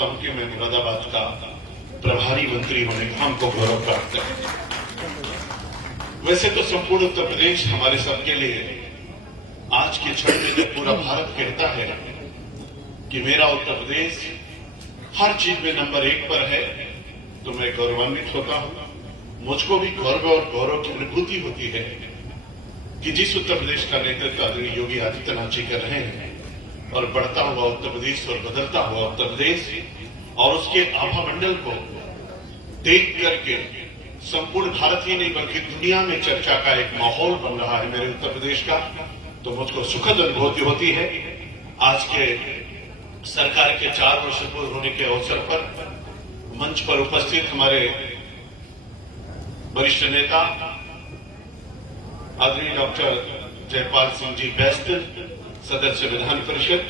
समझता हूं कि मैं मुरादाबाद का प्रभारी मंत्री होने का हमको गौरव प्राप्त है। वैसे तो संपूर्ण उत्तर प्रदेश हमारे सबके लिए आज के क्षण में जब पूरा भारत कहता है कि मेरा उत्तर प्रदेश हर चीज में नंबर 1 पर है, तो मैं गौरवान्वित होता हूं। मुझको भी गर्व और गौरव की अनुभूति होती है कि जिस उत्तर प्रदेश का नेतृत्व आदरणीय योगी आदित्यनाथ जी कर रहे हैं और बढ़ता हुआ उत्तर प्रदेश और बदलता हुआ उत्तर प्रदेश और उसके आभा मंडल को देख करके संपूर्ण भारत ही नहीं बल्कि दुनिया में चर्चा का एक माहौल बन रहा है मेरे उत्तर प्रदेश का, तो मुझको सुखद अनुभूति होती है। आज के सरकार के 4 वर्ष पूर्ण होने के अवसर पर मंच पर उपस्थित हमारे वरिष्ठ नेता आदरणीय डॉक्टर जयपाल सिंह जी बेस्ट, सदस्य विधान परिषद,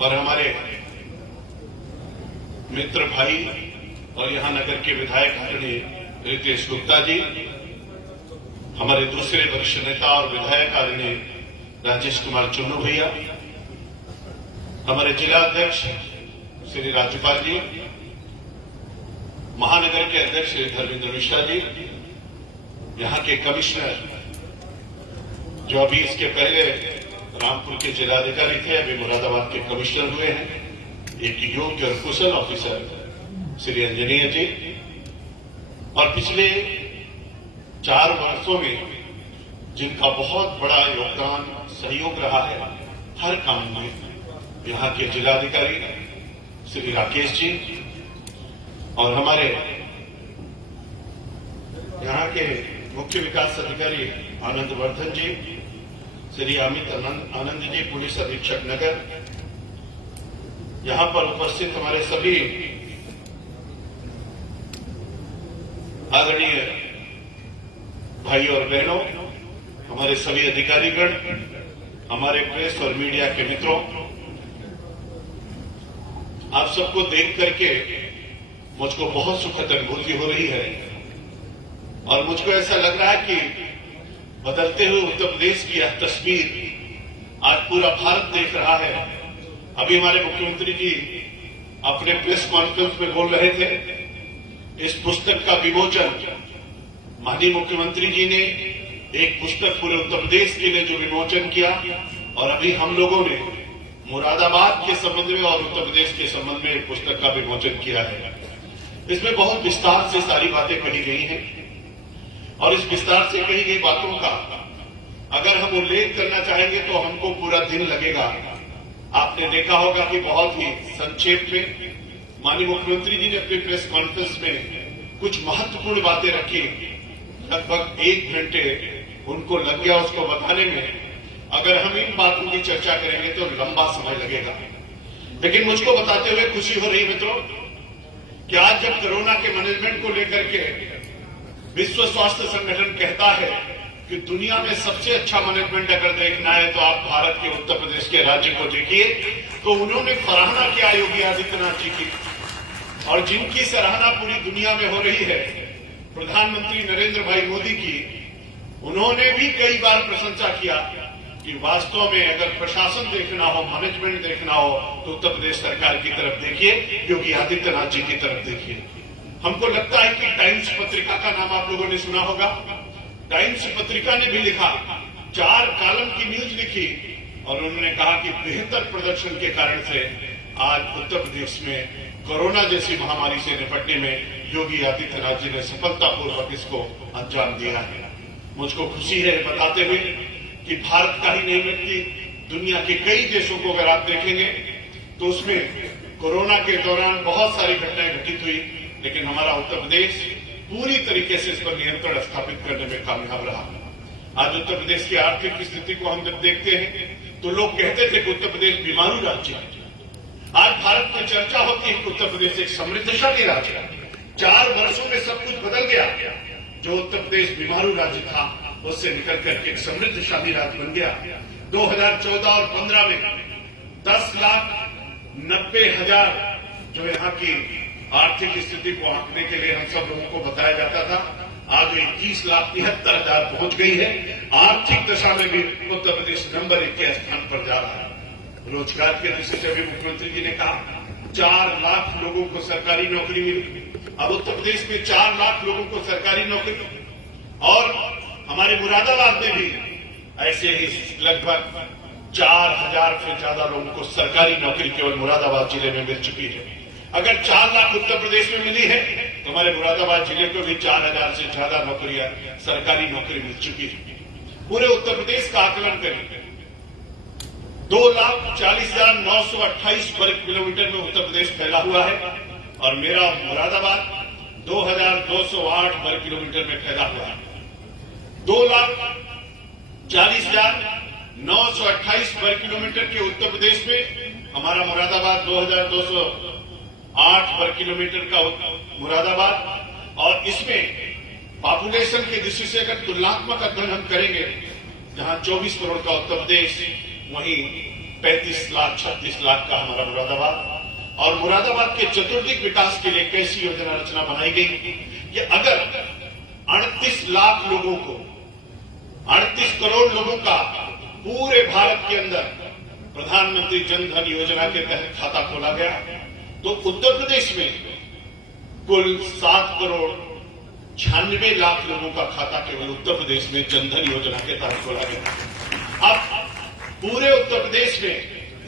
और हमारे मित्र भाई और यहां नगर के विधायक आदरणीय रितेश गुप्ता जी, हमारे दूसरे वरिष्ठ नेता और विधायक आदरणीय राजेश कुमार चुन्नू भैया, हमारे जिला अध्यक्ष श्री राज्यपाल जी, महानगर के अध्यक्ष श्री धर्मेंद्र मिश्रा जी, यहां के कमिश्नर जो अभी इसके पहले रामपुर के जिलाधिकारी थे, अभी मुरादाबाद के कमिश्नर हुए हैं, एक योग्य और कुशल ऑफिसर श्री अंजनीय जी, और पिछले 4 वर्षों में जिनका बहुत बड़ा योगदान सहयोग रहा है हर काम में, यहां के जिलाधिकारी श्री राकेश जी और हमारे यहां के मुख्य विकास अधिकारी आनंद वर्धन जी, श्री अमित आनंद जी, पुलिस अधीक्षक नगर, यहां पर उपस्थित हमारे सभी आदरणीय भाई और बहनों, हमारे सभी अधिकारीगण, हमारे प्रेस और मीडिया के मित्रों, आप सबको देख करके मुझको बहुत सुखद अनुभूति हो रही है और मुझको ऐसा लग रहा है कि बदलते हुए उत्तर प्रदेश की यह तस्वीर आज पूरा भारत देख रहा है। अभी हमारे मुख्यमंत्री जी अपने प्रेस कॉन्फ्रेंस में बोल रहे थे, इस पुस्तक का विमोचन माननीय मुख्यमंत्री जी ने एक पुस्तक पूरे उत्तर प्रदेश के लिए जो विमोचन किया, और अभी हम लोगों ने मुरादाबाद के संबंध में और उत्तर प्रदेश के संबंध में एक पुस्तक का विमोचन किया है। इसमें बहुत विस्तार से सारी बातें कही गई हैं और इस विस्तार से कही गई बातों का अगर हम उल्लेख करना चाहेंगे तो हमको पूरा दिन लगेगा। आपने देखा होगा कि बहुत ही संक्षेप में माननीय मुख्यमंत्री जी ने अपनी प्रेस कॉन्फ्रेंस में कुछ महत्वपूर्ण बातें रखी, लगभग 1 घंटे उनको लग गया उसको बताने में। अगर हम इन बातों की चर्चा करेंगे तो लंबा समय लगेगा, लेकिन मुझको बताते हुए खुशी हो रही मित्रों कि आज जब कोरोना के मैनेजमेंट को लेकर के विश्व स्वास्थ्य संगठन कहता है कि दुनिया में सबसे अच्छा मैनेजमेंट अगर देखना है तो आप भारत के उत्तर प्रदेश के राज्य को देखिए, तो उन्होंने सराहना किया योगी आदित्यनाथ जी की, और जिनकी सराहना पूरी दुनिया में हो रही है प्रधानमंत्री नरेंद्र भाई मोदी की, उन्होंने भी कई बार प्रशंसा किया कि वास्तव में अगर प्रशासन देखना हो, मैनेजमेंट देखना हो तो उत्तर प्रदेश सरकार की तरफ देखिए, योगी आदित्यनाथ जी की तरफ देखिए। हमको लगता है कि टाइम्स पत्रिका का नाम आप लोगों ने सुना होगा। टाइम्स पत्रिका ने भी लिखा, 4 कॉलम की न्यूज लिखी और उन्होंने कहा कि बेहतर प्रदर्शन के कारण से आज उत्तर प्रदेश में कोरोना जैसी महामारी से निपटने में योगी आदित्यनाथ जी ने सफलतापूर्वक इसको अंजाम दिया है। मुझको खुशी है बताते हुए कि भारत का ही नहीं बल्कि दुनिया के कई देशों को अगर आप देखेंगे तो उसमें कोरोना के दौरान बहुत सारी घटनाएं घटित हुई, लेकिन हमारा उत्तर प्रदेश पूरी तरीके से इस पर नियंत्रण स्थापित करने में कामयाब रहा। आज उत्तर प्रदेश की आर्थिक स्थिति को हम जब देखते हैं तो लोग कहते थे कि उत्तर प्रदेश बीमारू राज्य है। आज भारत में चर्चा होती है कि उत्तर प्रदेश एक समृद्धशाली राज्य है। 4 वर्षों में सब कुछ बदल गया। जो उत्तर प्रदेश बीमारू राज्य था उससे निकल करके एक समृद्धशाली राज्य बन गया। 2014 और 15 में 10,90,000 जो यहाँ की आर्थिक स्थिति को आंकने के लिए हम सब लोगों को बताया जाता था, आज 21,73,000 पहुंच गई है। आर्थिक दशा में भी उत्तर प्रदेश नंबर 1 के स्थान पर जा रहा है। रोजगार की दृष्टि से भी मुख्यमंत्री जी ने कहा 4 लाख लोगों को सरकारी नौकरी मिली। अब उत्तर प्रदेश में 4 लाख लोगों को सरकारी नौकरी, और हमारे मुरादाबाद में भी ऐसे ही लगभग 4000 से ज्यादा लोगों को सरकारी नौकरी केवल मुरादाबाद जिले में मिल चुकी है। अगर 4 लाख उत्तर प्रदेश में मिली है तो हमारे मुरादाबाद जिले को भी 4000 से ज्यादा नौकरियां, सरकारी नौकरी मिल चुकी है। पूरे उत्तर प्रदेश का आकलन करें, 2,40,928 वर्ग किलोमीटर में उत्तर प्रदेश फैला हुआ है, और मेरा मुरादाबाद 2,208 वर्ग किलोमीटर में फैला हुआ है। 2,40,928 वर्ग किलोमीटर के उत्तर प्रदेश में हमारा मुरादाबाद 2,208 वर्ग किलोमीटर का मुरादाबाद, और इसमें पॉपुलेशन की दृष्टि से अगर तुलनात्मक अध्ययन हम करेंगे, जहां 24 करोड़ का उत्तर प्रदेश, वहीं 35 लाख 36 लाख का हमारा मुरादाबाद। और मुरादाबाद के चतुर्दिक विकास के लिए कैसी योजना रचना बनाई गई कि अगर 38 लाख लोगों को, 38 करोड़ लोगों का पूरे भारत के अंदर प्रधानमंत्री जन धन योजना के तहत खाता खोला गया, तो उत्तर प्रदेश में कुल 7,96 लाख लोगों का खाता केवल उत्तर प्रदेश में जनधन योजना के तहत खोला गया। अब पूरे उत्तर प्रदेश में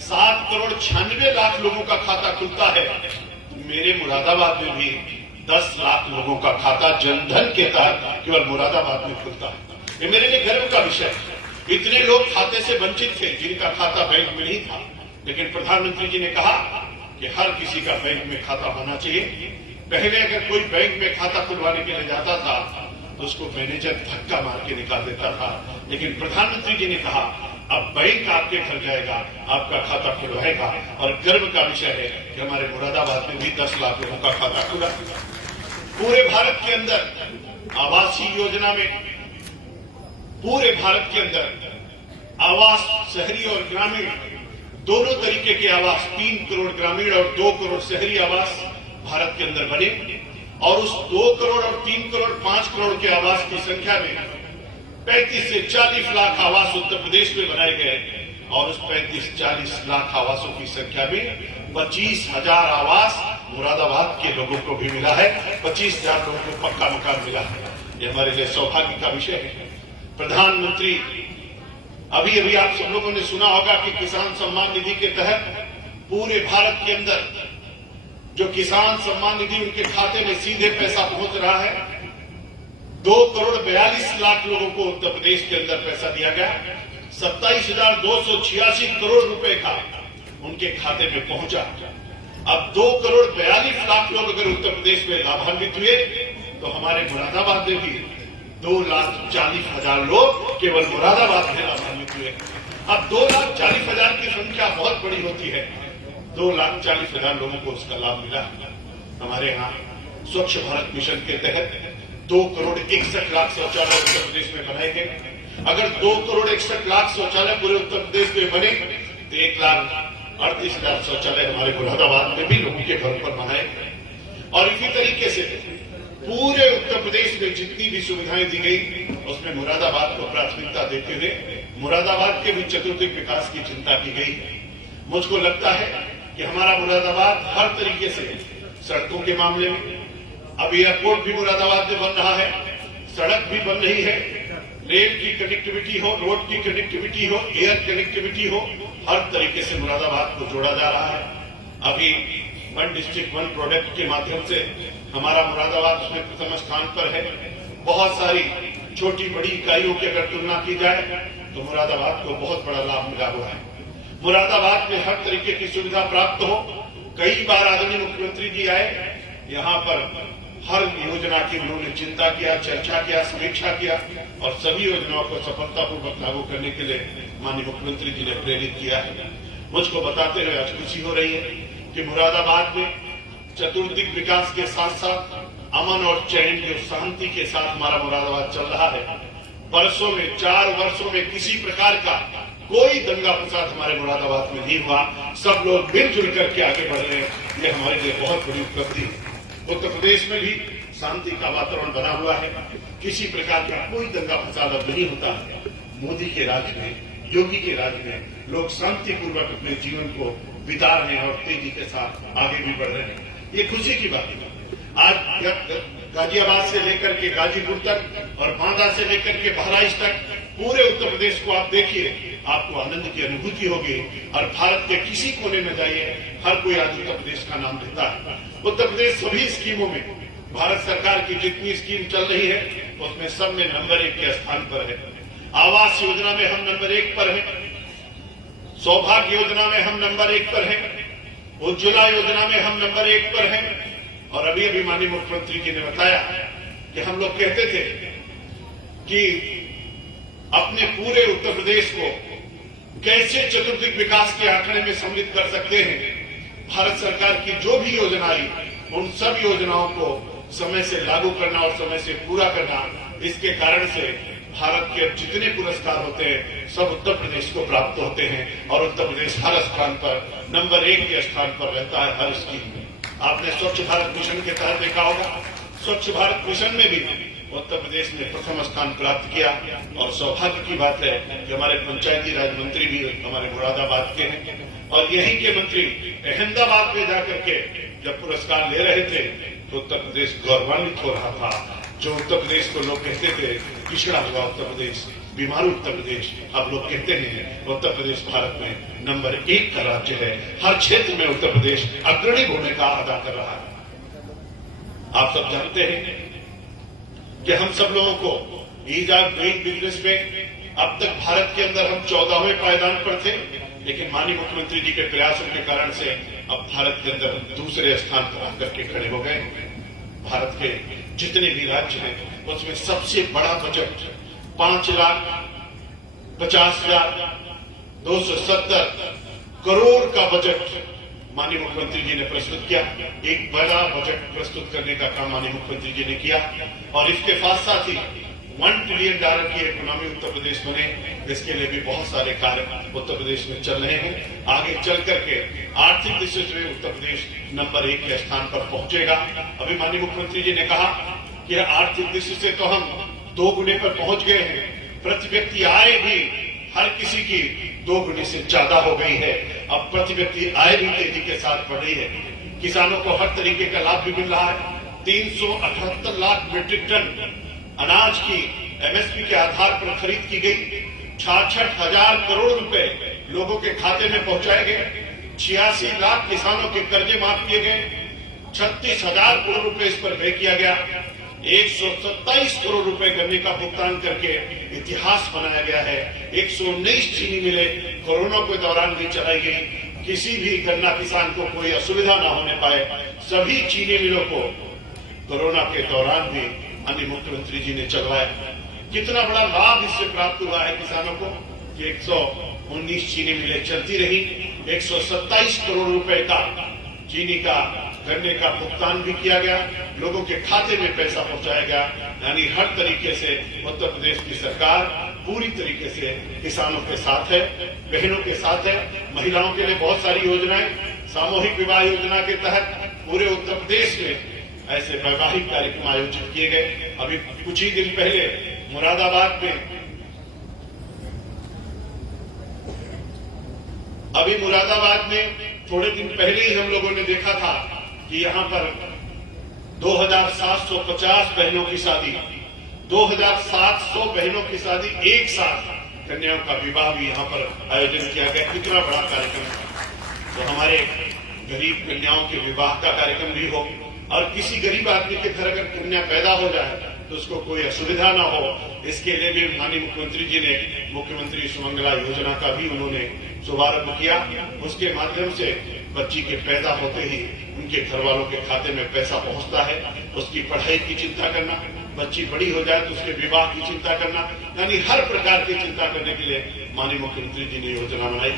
7,96 लाख लोगों का खाता खुलता है, तो मेरे मुरादाबाद में भी 10 लाख लोगों का खाता जनधन के तहत केवल मुरादाबाद में खुलता है। ये मेरे लिए गर्व का विषय है। इतने लोग खाते से वंचित थे जिनका खाता बैंक में नहीं था, लेकिन प्रधानमंत्री जी ने कहा कि हर किसी का बैंक में खाता होना चाहिए। पहले अगर कोई बैंक में खाता खुलवाने के लिए जाता था तो उसको मैनेजर धक्का मार के निकाल देता था, लेकिन प्रधानमंत्री जी ने कहा अब बैंक आपके घर जाएगा, आपका खाता खुलवाएगा। और गर्व का विषय है कि हमारे मुरादाबाद में भी 10 लाख लोगों का खाता खुला। पूरे भारत के अंदर आवासीय योजना में, पूरे भारत के अंदर आवास, शहरी और ग्रामीण दोनों तरीके के आवास, 3 करोड़ ग्रामीण और 2 करोड़ शहरी आवास भारत के अंदर बने, और उस 2 करोड़ और 3 करोड़ 5 करोड़ के आवास की संख्या में 35 से 40 लाख आवास उत्तर प्रदेश में बनाए गए, और उस 35-40 लाख आवासों की संख्या में 25,000 आवास मुरादाबाद के लोगों को भी मिला है, 25,000 लोगों को पक्का मकान मिला है। ये हमारे लिए सौभाग्य का विषय है। प्रधानमंत्री, अभी अभी आप सब लोगों ने सुना होगा कि किसान सम्मान निधि के तहत पूरे भारत के अंदर जो किसान सम्मान निधि उनके खाते में सीधे पैसा पहुंच रहा है। 2,42 लाख लोगों को उत्तर प्रदेश के अंदर पैसा दिया गया, 27,286 करोड़ रुपए का उनके खाते में पहुंचा। अब 2,42 लाख लोग अगर उत्तर प्रदेश में लाभान्वित हुए, तो हमारे मुरादाबाद में भी 2,40,000 लोग केवल मुरादाबाद में लाभान्वित हुए। अब 2,40,000 की संख्या बहुत बड़ी होती है, 2,40,000 लोगों को उसका लाभ मिला। हमारे यहाँ स्वच्छ भारत मिशन के तहत 2,61,00,000 शौचालय उत्तर प्रदेश में बनाए गए। अगर 2,61,00,000 शौचालय पूरे उत्तर प्रदेश में बने तो 1,38,000 शौचालय हमारे मुरादाबाद में भी लोगों के घर पर बनाए गए। और इसी तरीके से पूरे उत्तर प्रदेश में जितनी भी सुविधाएं दी गई, उसमें मुरादाबाद को प्राथमिकता देते हुए मुरादाबाद के भी चतुर्दिक विकास की चिंता की गई। मुझको लगता है कि हमारा मुरादाबाद हर तरीके से, सड़कों के मामले में, अब एयरपोर्ट भी मुरादाबाद में बन रहा है, सड़क भी बन रही है, रेल की कनेक्टिविटी हो, रोड की कनेक्टिविटी हो, एयर कनेक्टिविटी हो, हर तरीके से मुरादाबाद को जोड़ा जा रहा है। अभी 1 डिस्ट्रिक्ट 1 प्रोडक्ट के माध्यम से हमारा मुरादाबाद उसमें प्रथम स्थान पर है। बहुत सारी छोटी बड़ी इकाइयों की अगर तुलना की जाए तो मुरादाबाद को बहुत बड़ा लाभ मिला हुआ है। मुरादाबाद में हर तरीके की सुविधा प्राप्त हो। कई बार आदरणीय मुख्यमंत्री जी आए, यहाँ पर हर योजना की उन्होंने चिंता किया, चर्चा किया, समीक्षा किया, और सभी योजनाओं को सफलतापूर्वक लागू करने के लिए माननीय मुख्यमंत्री जी ने प्रेरित किया है। मुझको बताते हुए आज खुशी हो रही है कि मुरादाबाद में चतुर्दिक विकास के साथ साथ अमन और चैन और शांति के साथ हमारा मुरादाबाद चल रहा है। वर्षों में, 4 वर्षों में किसी प्रकार का कोई दंगा फसाद हमारे मुरादाबाद में नहीं हुआ। सब लोग मिलजुल करके आगे बढ़ रहे हैं, ये हमारे लिए बहुत बड़ी उपलब्धि है। उत्तर प्रदेश में भी शांति का वातावरण बना हुआ है, किसी प्रकार का कोई दंगा फसाद अब नहीं होता है। मोदी के राज में, योगी के राज में लोग शांतिपूर्वक अपने जीवन को बिता रहे हैं और तेजी के साथ आगे भी बढ़ रहे हैं। ये खुशी की बात है। आज गाजियाबाद से लेकर के गाजीपुर तक और बांदा से लेकर के बहराइच तक पूरे उत्तर प्रदेश को आप देखिए, आपको आनंद की अनुभूति होगी। और भारत के किसी कोने में जाइए, हर कोई आज उत्तर प्रदेश का नाम लेता है। उत्तर प्रदेश सभी स्कीमों में, भारत सरकार की जितनी स्कीम चल रही है उसमें सब में नंबर 1 के स्थान पर है। आवास योजना में हम नंबर 1 पर हैं, सौभाग्य योजना में हम नंबर 1 पर हैं, उज्ज्वला योजना में हम नंबर 1 पर हैं। और अभी अभी माननीय मुख्यमंत्री जी ने बताया कि हम लोग कहते थे कि अपने पूरे उत्तर प्रदेश को कैसे चतुर्दिक विकास के आंकड़े में सम्मिलित कर सकते हैं। भारत सरकार की जो भी योजना आई, उन सब योजनाओं को समय से लागू करना और समय से पूरा करना, इसके कारण से भारत के अब जितने पुरस्कार होते हैं सब उत्तर प्रदेश को प्राप्त होते हैं और उत्तर प्रदेश हर स्थान पर नंबर 1 के स्थान पर रहता है हर स्कीम में। आपने स्वच्छ भारत मिशन के तहत देखा होगा, स्वच्छ भारत मिशन में भी उत्तर प्रदेश ने प्रथम स्थान प्राप्त किया। और सौभाग्य की बात है कि हमारे पंचायती राज मंत्री भी हमारे मुरादाबाद के हैं और यहीं के मंत्री अहमदाबाद में जाकर के जब पुरस्कार ले रहे थे तो उत्तर प्रदेश गौरवान्वित हो रहा था। जो उत्तर प्रदेश को लोग कहते थे पिछड़ा हुआ उत्तर प्रदेश, बीमारू उत्तर प्रदेश, अब लोग कहते हैं उत्तर प्रदेश भारत में नंबर 1 का राज्य है। हर क्षेत्र में उत्तर प्रदेश अग्रणी भूमिका अदा कर रहा है। आप सब जानते हैं कि हम सब लोगों को ईज ऑफ डूइंग बिजनेस में अब तक भारत के अंदर हम 14वें पायदान पर थे, लेकिन माननीय मुख्यमंत्री जी के प्रयासों के कारण से अब भारत के अंदर दूसरे स्थान पर आकर के खड़े हो गए। भारत के जितने भी राज्य हैं उसमें सबसे बड़ा बजट 5,50,270 करोड़ का बजट माननीय मुख्यमंत्री जी ने प्रस्तुत किया। एक बड़ा बजट प्रस्तुत करने का काम माननीय मुख्यमंत्री जी ने किया और इसके साथ ही $1 ट्रिलियन की इकोनॉमी उत्तर प्रदेश बने, इसके लिए भी बहुत सारे कार्य उत्तर प्रदेश में चल रहे हैं। आगे चल करके आर्थिक दृष्टि से उत्तर प्रदेश नंबर 1 के स्थान पर पहुंचेगा। अभी माननीय मुख्यमंत्री जी ने कहा कि आर्थिक दृष्टि से तो हम 2 गुने पर पहुंच गए हैं, प्रति व्यक्ति आय भी हर किसी की 2 गुने से ज्यादा हो गई है। अब प्रति व्यक्ति आय भी तेजी के साथ बढ़ रही है। किसानों को हर तरीके का लाभ भी मिल रहा है। 378 लाख मीट्रिक टन अनाज की एमएसपी के आधार पर खरीद की गई। 66,000 करोड़ रुपए लोगों के खाते में पहुंचाए गए। 86 लाख किसानों के कर्जे माफ किए गए। 36,000 करोड़ रुपए इस पर व्यय किया गया। 127 करोड़ रुपए गन्ने का भुगतान करके इतिहास बनाया गया है। 119 चीनी मिलें कोरोना के दौरान भी चलाई गई, किसी भी गन्ना किसान को कोई असुविधा न होने पाए। सभी चीनी मिलों को कोरोना के दौरान भी माननीय मुख्यमंत्री जी ने चलवाया। कितना बड़ा लाभ इससे प्राप्त हुआ है किसानों को कि 119 चीनी मिलें चलती रही। 127 करोड़ रुपए का चीनी का गन्ने का भुगतान भी किया गया, लोगों के खाते में पैसा पहुंचाया गया। यानी हर तरीके से उत्तर प्रदेश की सरकार पूरी तरीके से किसानों के साथ है, बहनों के साथ है। महिलाओं के लिए बहुत सारी योजनाएं, सामूहिक विवाह योजना के तहत पूरे उत्तर प्रदेश में ऐसे वैवाहिक कार्यक्रम आयोजित किए गए। अभी कुछ ही दिन पहले मुरादाबाद में थोड़े दिन पहले ही हम लोगों ने देखा था कि यहाँ पर 2,750 बहनों की शादी, 2,700 बहनों की शादी एक साथ, कन्याओं का विवाह भी यहाँ पर आयोजन किया गया। कितना बड़ा कार्यक्रम है। तो हमारे गरीब कन्याओं के विवाह का कार्यक्रम भी हो और किसी गरीब आदमी के घर अगर कन्या पैदा हो जाए तो उसको कोई असुविधा ना हो, इसके लिए भी माननीय मुख्यमंत्री जी ने मुख्यमंत्री सुमंगला योजना का भी उन्होंने शुभारंभ किया। उसके माध्यम से बच्ची के पैदा होते ही उनके घर वालों के खाते में पैसा पहुंचता है। उसकी पढ़ाई की चिंता करना, बच्ची बड़ी हो जाए तो उसके विवाह की चिंता करना, यानी हर प्रकार की चिंता करने के लिए माननीय मुख्यमंत्री जी ने योजना बनाई।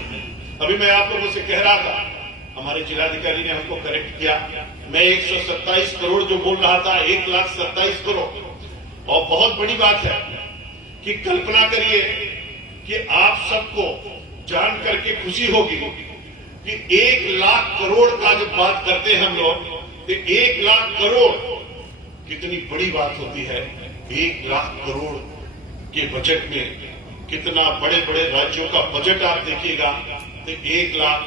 अभी मैं आप लोगों से कह रहा था, हमारे जिलाधिकारी ने हमको करेक्ट किया। मैं 127 करोड़ जो बोल रहा था, 1,27 करोड़। और बहुत बड़ी बात है कि कल्पना करिए कि आप सबको जान करके खुशी होगी कि 1 लाख करोड़ का जब बात करते हैं हम लोग, तो 1 लाख करोड़ कितनी बड़ी बात होती है। 1 लाख करोड़ के बजट में कितना बड़े बड़े राज्यों का बजट आप देखिएगा तो 1,60,000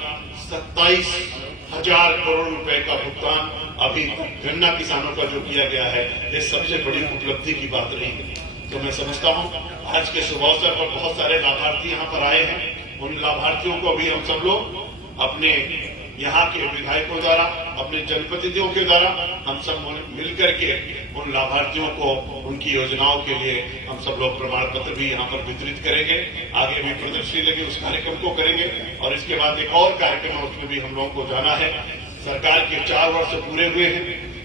27,000 करोड़ रुपए का भुगतान अभी तक गन्ना किसानों का जो किया गया है, ये सबसे बड़ी उपलब्धि की बात रही है। तो मैं समझता हूं आज के शुभ अवसर पर बहुत सारे लाभार्थी यहाँ पर आए हैं। उन लाभार्थियों को भी हम सब लोग अपने यहाँ के विधायकों द्वारा, अपने जनप्रतिनिधियों के द्वारा हम सब मिलकर के उन लाभार्थियों को उनकी योजनाओं के लिए हम सब लोग प्रमाण पत्र भी यहाँ पर वितरित करेंगे। आगे भी प्रदर्शनी लगी, उस कार्यक्रम को करेंगे और इसके बाद एक और कार्यक्रम है, उसमें भी हम लोगों को जाना है। सरकार के 4 वर्ष पूरे हुए हैं।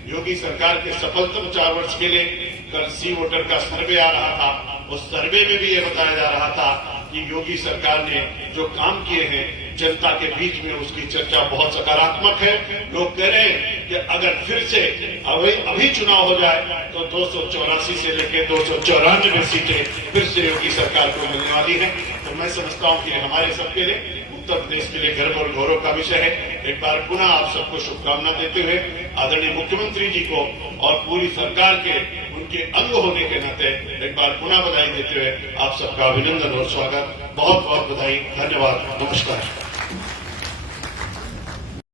योगी सरकार के सफलतम 4 वर्ष के लिए कल सी वोटर का सर्वे आ रहा था। उस सर्वे में भी ये बताया जा रहा था कि योगी सरकार ने जो काम किए हैं जनता के बीच में, उसकी चर्चा बहुत सकारात्मक है। लोग कह रहे हैं कि अगर फिर से अभी चुनाव हो जाए तो 284 से लेकर 294 सीटें फिर से योगी सरकार को मिलने वाली है। तो मैं समझता हूं कि हमारे सबके लिए, उत्तर प्रदेश के लिए गर्व और गौरव का विषय है। एक बार पुनः आप सबको शुभकामना देते हुए आदरणीय मुख्यमंत्री जी को और पूरी सरकार के उनके अंग होने के नाते एक बार पुनः बधाई देते हुए आप सबका अभिनंदन और स्वागत। बहुत बहुत बधाई, धन्यवाद, नमस्कार।